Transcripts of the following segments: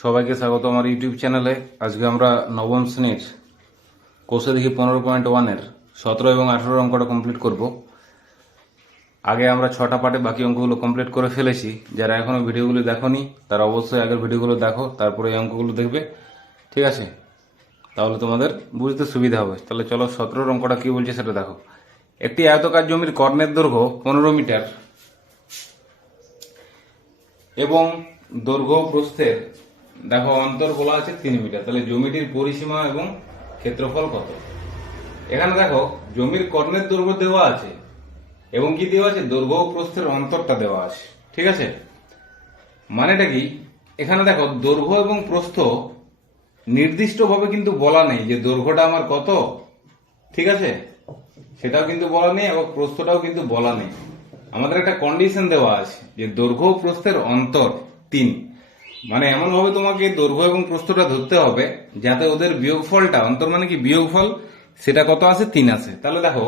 সবাইকে স্বাগত আমার ইউটিউব চ্যানেলে। আজকে আমরা নবম শ্রেণীর কোষে দেখি 15.1-এর 17 এবং 18 অঙ্কটা কমপ্লিট করব। আগে আমরা 6টা পার্টে বাকি অঙ্কগুলো কমপ্লিট করে ফেলেছি। যারা এখনো ভিডিওগুলো দেখোনি তারা অবশ্যই আগের ভিডিওগুলো দেখো, তারপরে এই অঙ্কগুলো দেখবে, ঠিক আছে? তাহলে তোমাদের বুঝতে সুবিধা হবে। তাহলে চলো 17 অঙ্কটা কি বলছে সেটা দেখো। একটি আয়তকার জমির কর্ণের দৈর্ঘ্য 15 মিটার এবং দৈর্ঘ্য প্রস্থের দেখো অন্তর বলা আছে 3 মিটার। তাহলে জমিটির পরিসীমা এবং ক্ষেত্রফল কত? এখানে দেখো জমির কর্ণের দৈর্ঘ্য দেওয়া আছে এবং কি দেওয়া আছে, দৈর্ঘ্য ও প্রস্থের অন্তরটা দেওয়া আছে, ঠিক আছে? মানেটা কি, এখানে দেখো দৈর্ঘ্য এবং প্রস্থ নির্দিষ্টভাবে কিন্তু বলা নেই যে দৈর্ঘ্যটা আমার কত, ঠিক আছে? সেটাও কিন্তু বলা নেই এবং প্রস্থটাও কিন্তু বলা নেই। আমাদের একটা কন্ডিশন দেওয়া আছে যে দৈর্ঘ্য ও প্রস্থের অন্তর 3। মানে এমন ভাবে তোমাকে দৈর্ঘ্য এবং প্রস্থটা ধরতে হবে যাতে ওদের বিয়োগফলটা, অন্তর মানে কি বিয়োগফল, সেটা কত আছে, 3 আছে। তাহলে দেখো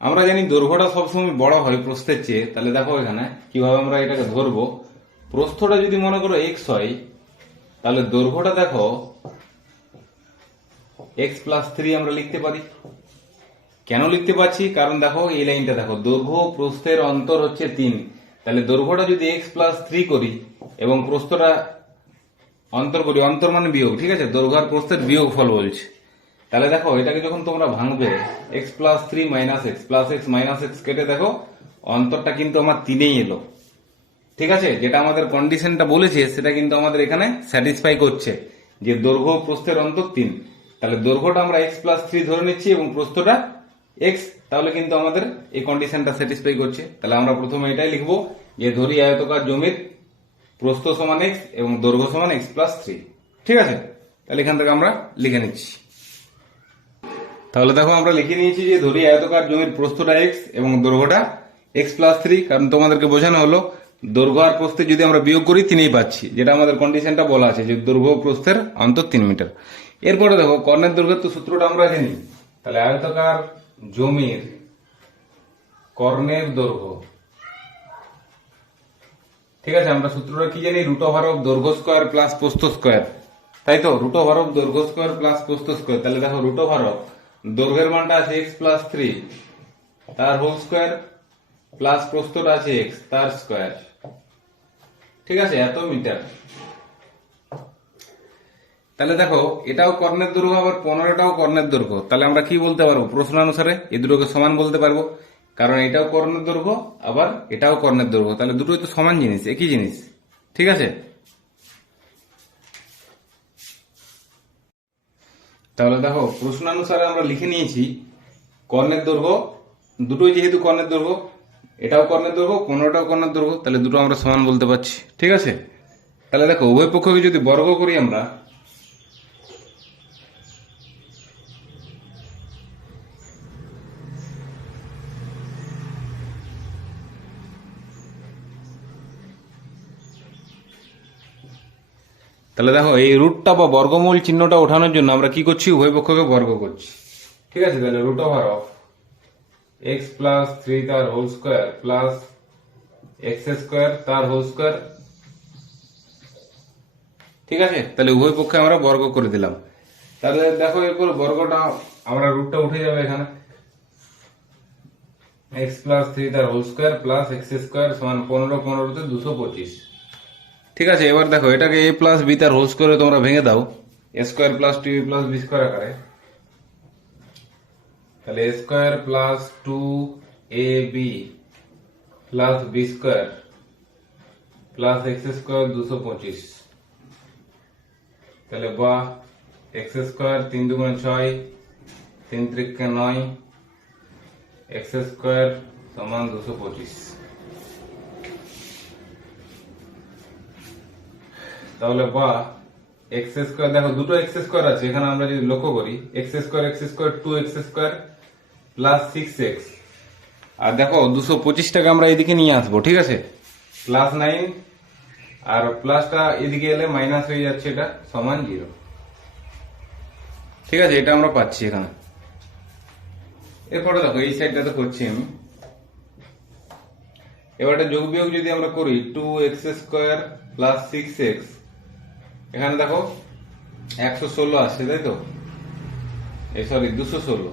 আমরা জানি দৈর্ঘ্যটা সবসময় বড় হয় প্রস্থের চেয়ে। তাহলে দেখো এখানে কিভাবে আমরা এটাকে ধরবো। প্রস্থটা যদি মনে করো x হয়, তাহলে দৈর্ঘ্যটা দেখো x+3 আমরা লিখতে পারি। কেন লিখতে পারছি, কারণ দেখো এই লাইনটা দেখো, দৈর্ঘ্য প্রস্থের অন্তর হচ্ছে 3। তাহলে দৈর্ঘ্যটা যদি x+3 করি এবং প্রস্থটা অন্তর করি, অন্তর মানে বিয়োগ, ঠিক আছে? দৈর্ঘ্য আর প্রস্থের বিয়োগ ফল বলছে। তাহলে দেখো এটাকে যখন তোমরা ভাঙবে, x+3 - x plus x minus x কেটে দেখো অন্তরটা কিন্তু আমার 3এই এলো, ঠিক আছে? যেটা আমাদের কন্ডিশনটা বলেছে সেটা কিন্তু আমাদের এখানে স্যাটিসফাই করছে যে দৈর্ঘ্য প্রস্থের অন্তর 3। তাহলে দৈর্ঘ্যটা আমরা x+3 ধরে নিচ্ছি এবং প্রস্থটা x, তাহলে কিন্তু আমাদের এই কন্ডিশনটা স্যাটিসফাই করছে। তাহলে আমরা প্রথমে এটাই লিখবো যে ধরি আয়তকার জমির প্রস্থ সমান x এবং দৈর্ঘ্য সমান x+3, ঠিক আছে? তাহলে এখান থেকে আমরা লিখে নিচ্ছি। তাহলে দেখো আমরা লিখে নিয়েছি যে ধরি আয়তকার জমির প্রস্থটা x এবং দৈর্ঘ্যটা x+3, কারণ তোমাদেরকে বোঝানো হলো দৈর্ঘ্য আর প্রস্থে যদি আমরা বিয়োগ করি 3ই পাচ্ছি, যেটা আমাদের কন্ডিশনটা বলা আছে যে দৈর্ঘ্য প্রস্থের অন্তর 3 মিটার। এরপরে দেখো কর্ণের দৈর্ঘ্যের তো সূত্রটা আমরা জানি। তাহলে আয়তকার জমির কর্ণের দৈর্ঘ্য, ঠিক আছে? আমরা সূত্রটা কি জানি, √অফ দৈর্ঘ্য স্কয়ার প্লাস প্রস্থ স্কয়ার, তাই তো? √অফ দৈর্ঘ্য স্কয়ার প্লাস প্রস্থ স্কয়ার। তাহলে দেখো √অফ দৈর্ঘ্যের মানটা আছে x+3 তার হোল স্কয়ার প্লাস প্রস্থটা আছে x তার স্কয়ার, ঠিক আছে? এত মিটার। তাহলে দেখো এটাও কর্ণের দৈর্ঘ্য, আবার 15টাও কর্ণের দৈর্ঘ্য। তাহলে আমরা কি বলতে পারবো, প্রশ্ন অনুসারে এই দুটোকে সমান বলতে পারবো, কারণ এটাও কর্ণের দৈর্ঘ্য আবার এটাও কর্ণের দৈর্ঘ্য। তাহলে দুটোই তো সমান জিনিস, একই জিনিস, ঠিক আছে? তাহলে দেখো প্রশ্ন অনুসারে আমরা লিখে নিয়েছি কর্ণের দৈর্ঘ্য, দুটোই যেহেতু কর্ণের দৈর্ঘ্য, এটাও কর্ণের দৈর্ঘ্য 15টাও কর্ণের দৈর্ঘ্য, তাহলে দুটো আমরা সমান বলতে পারছি, ঠিক আছে? তাহলে দেখো উভয় পক্ষকে যদি বর্গ করি আমরা, তাহলে দেখো এই রুটটা বা বর্গমূল চিহ্নটা ওঠানোর জন্য আমরা কি করছি, উভয় পক্ষকে বর্গ করছি, ঠিক আছে? তাহলে √অফ x+3 তার হোল স্কয়ার প্লাস x² তার হোল স্কয়ার, ঠিক আছে? তাহলে উভয় পক্ষে আমরা বর্গ করে দিলাম। তাহলে দেখো এরপর বর্গটা আমরা রুটটা উঠে যাবে এখানে, x+3 তার হোল স্কয়ার প্লাস x² সমান 15, 15 তে 225, ঠিক আছে? এবার দেখো এটাকে a প্লাস বি তার হোল স্কয়ারে তোমরা ভেঙে দাও, a² plus 2ab plus b² আকারে। তাহলে a² plus 2ab plus b² plus x² 225। তাহলে বা x² 3 দুগুণে 6, 3 ত্রিকে 9, x² সমান 225। তাহলে বা x² দেখো দুটো x² আছে এখানে, আমরা যদি লক্ষ্য করি x² 2x² প্লাস 6x, আর দেখো 225টাকে আমরা এদিকে নিয়ে আসবো, ঠিক আছে? প্লাস 9 আর প্লাসটা এদিকে এলে মাইনাস হয়ে যাচ্ছে, এটা সমান 0, ঠিক আছে? এটা আমরা পাচ্ছি এখানে। এরপরে দেখো এই সাইডটাতে করছি আমি, এবারে যোগ বিয়োগ যদি আমরা করি 2x² প্লাস 6x এখানে দেখো 116 আসছে, তাই তো, সরি 216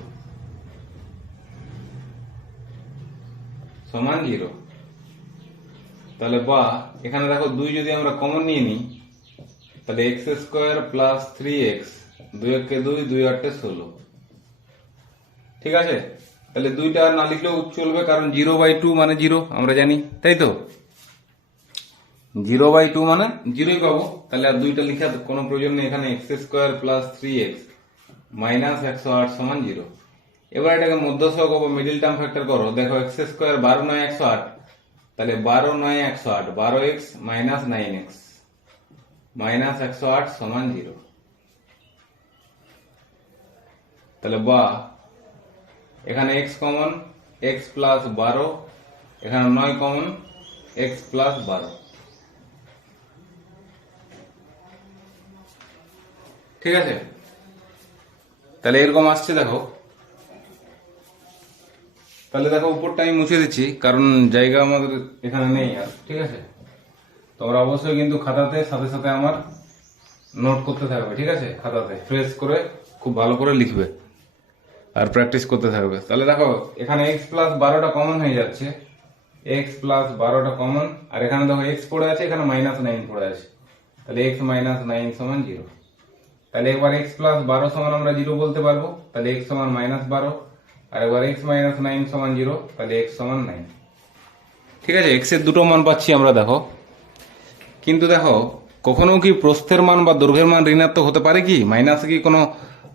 সমান 0। তাহলে বা এখানে দেখো 2 যদি আমরা কমন নিয়ে নিই, তাহলে এক্স স্কোয়ার প্লাস 3x, 2 একে 2, 2 8 16। ঠিক আছে, তাহলে 2টা না লিখলেও চলবে, কারণ 0/2 মানে 0 আমরা জানি, তাই তো, 0/2 মানে 0ই পাবো। তাহলে আর 2টা লিখার কোনো প্রয়োজন নেই। এখানে x square plus 3x minus 108 সমান 0। এবার এটাকে মধ্যসহগ বা মিডিল টার্ম ফ্যাক্টর করো। দেখো এক্স স্কোয়ার 12 9 108, তাহলে 12 9 108, 12x মাইনাস 9x মাইনাস 108 সমান 0। তাহলে বা এখানে x কমন, x প্লাস 12, এখানে 9 কমন, x প্লাস 12। ঠিক আছে, তাহলে এরকম আসছে দেখো। তাহলে দেখো উপরটা আমি মুছে দিচ্ছি, কারণ জায়গা আমাদের এখানে নেই আর। ঠিক আছে, তোমরা অবশ্যই কিন্তু খাতাতে সাথে সাথে আমার নোট করতে থাকবে। ঠিক আছে, খাতাতে ফ্রেশ করে খুব ভালো করে লিখবে আর প্র্যাকটিস করতে থাকবে। তাহলে দেখো এখানে এক্স প্লাস 12টা কমন হয়ে যাচ্ছে, এক্স প্লাস 12টা কমন, আর এখানে দেখো এক্স পড়ে আছে, এখানে মাইনাস 9 পড়ে আছে, তাহলে এক্স মাইনাস 9 সমান 0। তাহলে একবার এক্স প্লাস 12 সমান আমরা 0 বলতে পারবো, তাহলে এক্স সমান মাইনাস 12, আর একবার এক্স মাইনাস 9 সমান 0, তাহলে এক্স সমান 9। ঠিক আছে, এক্স এর দুটো মান পাচ্ছি আমরা দেখো। কিন্তু দেখো কখনো কি প্রস্থের মান বা দৈর্ঘ্যের মান ঋণাত্মক হতে পারে কি? মাইনাসে কি কোনো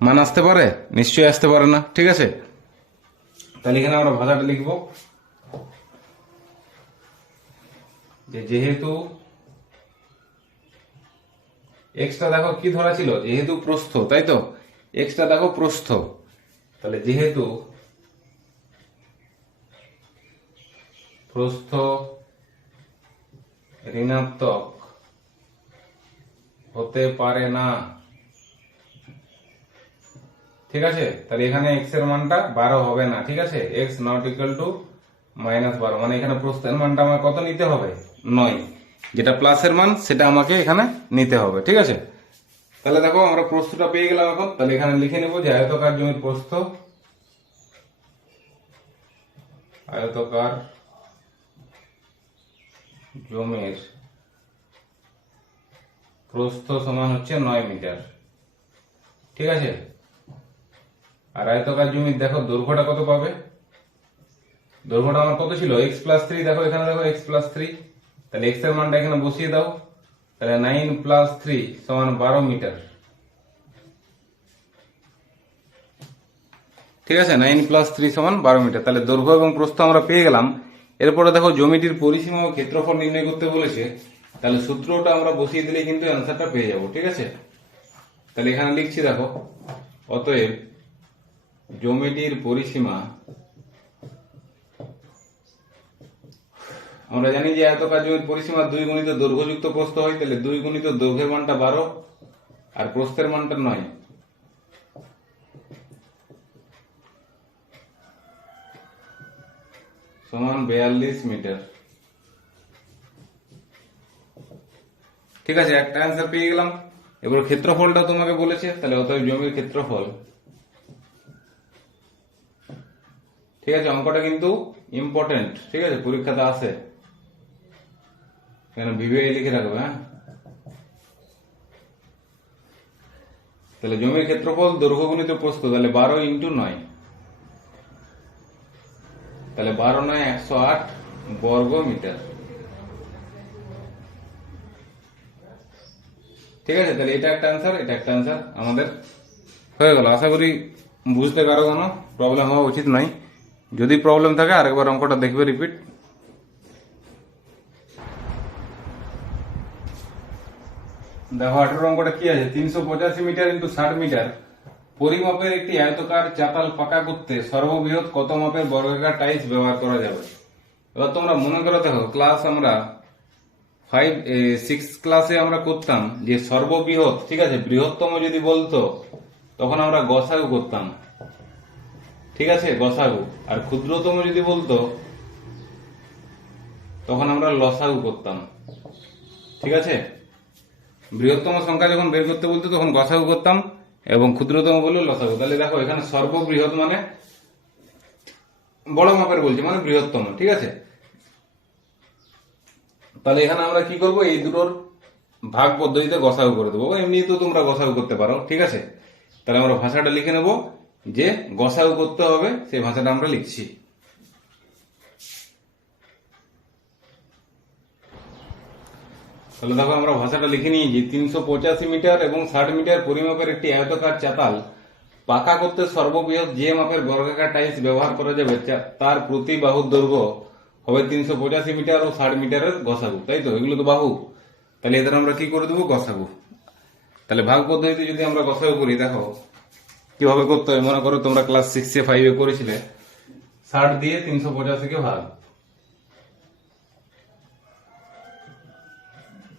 মান আসতে পারে? নিশ্চয়ই আসতে পারে না। ঠিক আছে, তাহলে এখানে আমরা ভাষাটা লিখব যে যেহেতু এক্সটা দেখো কি ধরা ছিল, যেহেতু প্রস্থ, তাই তো, এক্সটা দেখো প্রস্থ, তাহলে যেহেতু প্রস্থ ঋণাত্মক হতে পারে না। ঠিক আছে, তাহলে এখানে এক্স এর মানটা 12 হবে না। ঠিক আছে, x not equal to minus 12, মানে এখানে প্রস্থের মানটা আমার কত নিতে হবে? 9। যেটা প্লাসের মান সেটা আমাকে এখানে নিতে হবে। ঠিক আছে, তাহলে দেখো আমরা প্রস্থটা পেয়ে গেলাম এখন। তাহলে এখানে লিখে নেব যে আয়তকার জমির প্রস্থ, আয়তকার জমির প্রস্থ সমান হচ্ছে 9 মিটার। ঠিক আছে, আর আয়তকার জমির দেখো দৈর্ঘ্যটা কত পাবে? দৈর্ঘ্যটা আমার কত ছিল? x প্লাস 3, দেখো এখানে দেখো x প্লাস 3, তাহলে x এর মানটা এখানে বসিয়ে দাও, তাহলে 9 প্লাস 3 সমান 12 মিটার। ঠিক আছে, 9 প্লাস 3 সমান 12 মিটার। তাহলে দৈর্ঘ্য এবং প্রস্থ আমরা পেয়ে গেলাম। এরপরে দেখো জমিটির পরিসীমা ও ক্ষেত্রফল নির্ণয় করতে বলেছে, তাহলে সূত্রটা আমরা বসিয়ে দিলেই কিন্তু অ্যান্সারটা পেয়ে যাব। ঠিক আছে, তাহলে এখানে লিখছি দেখো, অতএব জমিটির পরিসীমা, আমরা জানি যে আয়তকার জমির পরিসীমা 2 গুণিত দৈর্ঘ্যযুক্ত প্রস্থ হয়, তাহলে 2 গুণিত দৈর্ঘ্যের মানটা 12 আর প্রস্থের মানটা 9, সমান 42 মিটার। ঠিক আছে, একটা অ্যান্সার পেয়ে গেলাম। এবার ক্ষেত্রফলটা তোমাকে বলেছে, তাহলে অতএব জমির ক্ষেত্রফল। ঠিক আছে, অঙ্কটা কিন্তু ইম্পর্টেন্ট। ঠিক আছে, পরীক্ষাতে আসে, কেন ভিভিআই লিখে রাখবে। হ্যাঁ, তাহলে জমির ক্ষেত্রফল দৈর্ঘ্য গুণিত প্রস্থ, তাহলে 12 ইন্টু 9, তাহলে 12 9 108 বর্গ মিটার। ঠিক আছে, তাহলে এটা একটা অ্যান্সার, এটা একটা অ্যান্সার আমাদের হয়ে গেল। আশা করি বুঝতে কারো কোনো প্রবলেম হওয়া উচিত নয়। যদি প্রবলেম থাকে আরেকবার অঙ্কটা দেখবে রিপিট। দেখো 18 অঙ্কটা কি আছে, 385 মিটার ইন্টু 60 মিটার পরিমাপের একটি আয়তকার চাতাল পাকা করতে সর্ববৃহৎ কত মাপের বর্গাকার টাইলস ব্যবহার করা যাবে? এবার তোমরা মনে করে দেখো, ক্লাস আমরা 6 ক্লাসে আমরা করতাম যে সর্ববৃহৎ, ঠিক আছে, বৃহত্তম যদি বলতো তখন আমরা গসাগু করতাম। ঠিক আছে, গসাগু। আর ক্ষুদ্রতম যদি বলতো তখন আমরা লসাগু করতাম। ঠিক আছে, বৃহত্তম সংখ্যা যখন বের করতে বলতো তখন গসাগু করতাম এবং ক্ষুদ্রতম বললে লসাগু। তাহলে দেখো এখানে সর্ববৃহৎ মানে বড় মাপের বলছি, মানে বৃহত্তম। ঠিক আছে, তাহলে এখানে আমরা কি করব, এই দুটোর ভাগ পদ্ধতিতে গসাগু করে দেবো। এমনি তো তোমরা গসাগু করতে পারো। ঠিক আছে, তাহলে আমরা ভাষাটা লিখে নেব, যে গসাগু করতে হবে সেই ভাষাটা আমরা লিখছি। তাহলে দেখো আমরা ভাষাটা লিখে নিয়েছি। 385 মিটার এবং 60 মিটার পরিমাপের একটি আয়তাকার চাতাল পাকা করতে সর্ববৃহৎ যে মাপের বর্গাকার টাইলস ব্যবহার করা যাবে তার প্রতি বাহুর দৈর্ঘ্য হবে 385 মিটার ও 60 মিটারের গসাগু। তাই তো, এগুলো তো বাহু। তাহলে এদের আমরা কি করে দেবো, গসাগু। তাহলে ভাগ পদ্ধতিতে যদি আমরা গসাগু করি, দেখো কিভাবে করতে হয়। মনে করো তোমরা ক্লাস 6 5 করেছিলে, 60 দিয়ে 385 কে ভাগ,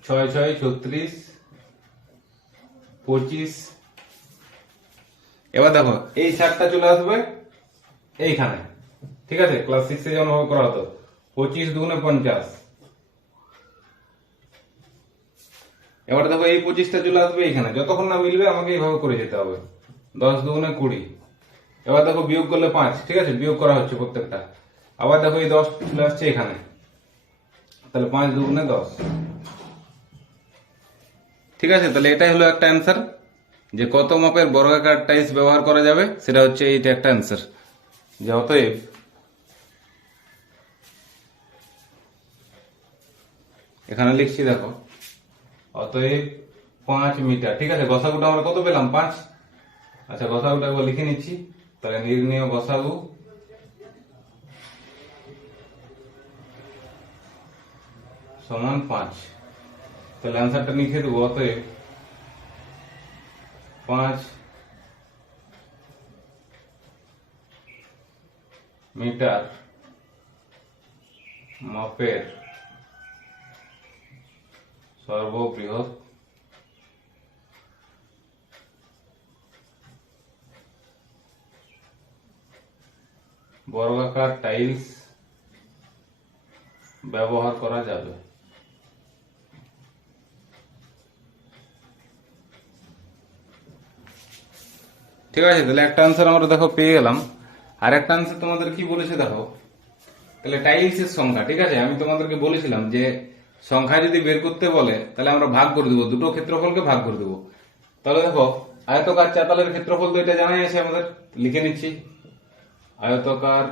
6 6 36 25। এবার দেখো এই 60টা চলে আসবে এইখানে। ঠিক আছে, ক্লাস 6 যেমন ভাবে করা হতো, 25 দুগুণে 50। এবার দেখো এই 25টা চলে আসবে এইখানে। যতক্ষণ না মিলবে আমাকে এইভাবে করে যেতে হবে। 10 দুগুণে 20। এবার দেখো বিয়োগ করলে 5। ঠিক আছে, বিয়োগ করা হচ্ছে প্রত্যেকটা। আবার দেখো এই 10 চলে আসছে এখানে, তাহলে 5 দুগুণে 10। ঠিক আছে, তাহলে এটাই হলো একটা অ্যান্সার, যে কত মাপের বর্গাকার টাইলস ব্যবহার করা যাবে, সেটা হচ্ছে এইটা একটা অ্যান্সার। যে অতএব এখানে লিখছি, দেখো অতএব 5 মিটার। ঠিক আছে, গসাগুটা আমরা কত পেলাম, 5। আচ্ছা, গসাগুটা একবার লিখে নিচ্ছি। তাহলে নির্ণেয় গসাগু সমান 5। তাহলে অ্যান্সারটা লিখে দেবো, অতএব 5 মিটার মাপের সর্ববৃহৎ বর্গাকার টাইলস ব্যবহার করা যাবে। ঠিক আছে, তাহলে একটা আনসার আমরা দেখো পেয়ে গেলাম। আর একটা আনসার তোমাদের কি বলেছে দেখো, তাহলে টাইলসের সংখ্যা। ঠিক আছে, আমি তোমাদেরকে বলেছিলাম যে সংখ্যা যদি বের করতে বলে তাহলে আমরা ভাগ করে দেবো, দুটো ক্ষেত্রফলকে ভাগ করে দেবো। তাহলে দেখো আয়তকার চাতালের ক্ষেত্রফল তো এটা জানাই আছে আমাদের, লিখে নিচ্ছি। আয়তকার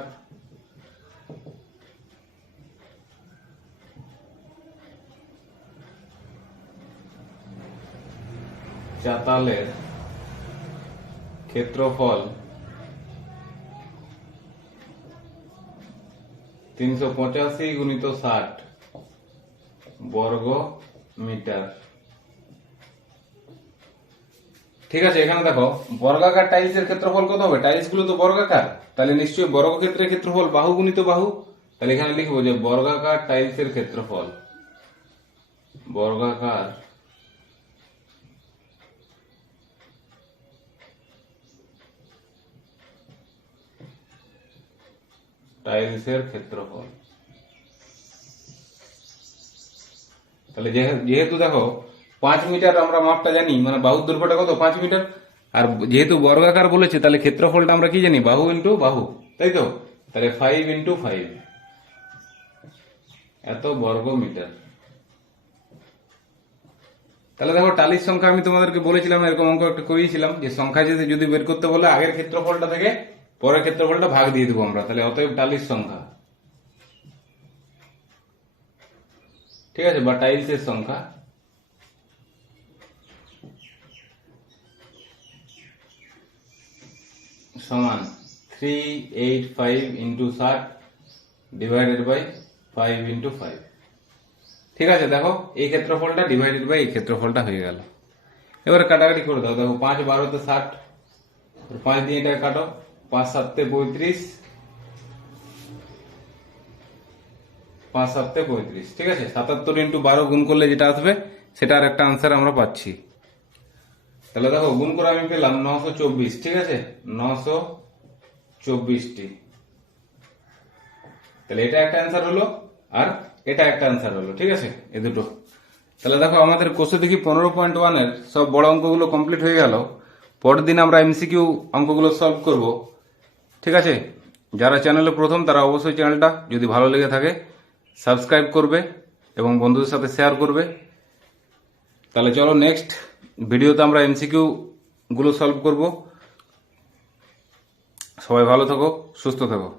চাতালের ক্ষেত্রফল 385 গুণিত 60 বর্গ মিটার। ঠিক আছে, এখানে দেখো বর্গাকার টাইলসের ক্ষেত্রফল কত হবে, টাইলস গুলো তো বর্গাকার, তাহলে নিশ্চয়ই বর্গক্ষেত্রের ক্ষেত্রফল বাহু গুণিত বাহু। তাহলে এখানে লিখবো যে বর্গাকার টাইলসের ক্ষেত্রফল, বর্গাকার টাইলসের ক্ষেত্রফল। তাহলে যেহেতু দেখো 5 মিটার আমরা মাপটা জানি, মানে বাহুর দৈর্ঘ্যটা কত, 5 মিটার। আর যেহেতু বর্গাকার বলেছে, তাহলে ক্ষেত্রফলটা আমরা কি জানি, বাহু ইন্টু বাহু। তাই তো, তাহলে 5 ইন্টু 5 এত বর্গ মিটার। তাহলে দেখো টালির সংখ্যা আমি তোমাদেরকে বলেছিলাম, এরকম অঙ্ক একটা করিয়েছিলাম, যে সংখ্যা যদি বের করতে বলে আগের ক্ষেত্রফলটা থেকে পরের ক্ষেত্রফলটা ভাগ দিয়ে দেবো আমরা। তাহলে অতএব টালির সংখ্যা, ঠিক আছে, বা টাইলসের সংখ্যা সমান 385 ইন্টু 60 ডিভাইডেড বাই 5 ইন্টু 5। ঠিক আছে, দেখো এই ক্ষেত্রফলটা ডিভাইডেড বাই এই ক্ষেত্রফলটা হয়ে গেল। এবার কাটাকাটি করে দাও। দেখো 5 12 60, 5 দিয়ে এটা কাটো, 5 7 35, 5 7 35। ঠিক আছে, 77 ইন্টু 12 গুণ করলে যেটা আসবে সেটার একটা আনসার আমরা পাচ্ছি। তাহলে দেখো গুণ করে আমি পেলাম 924। ঠিক আছে, 924টি। তাহলে এটা একটা অ্যান্সার হলো, আর এটা একটা অ্যান্সার হলো। ঠিক আছে, এই দুটো। তাহলে দেখো আমাদের কোর্সে দেখি 15.1-এর সব বড় অঙ্কগুলো কমপ্লিট হয়ে গেল। পরের দিন আমরা এমসিকিউ অঙ্কগুলো সলভ করব। ঠিক আছে, যারা চ্যানেলে প্রথম তারা অবশ্যই চ্যানেলটা যদি ভালো লেগে থাকে সাবস্ক্রাইব করবে এবং বন্ধুদের সাথে শেয়ার করবে। তাহলে চলো নেক্সট ভিডিওতে আমরা এমসিকিউ গুলো সলভ করব। সবাই ভালো থাকো, সুস্থ থাকো।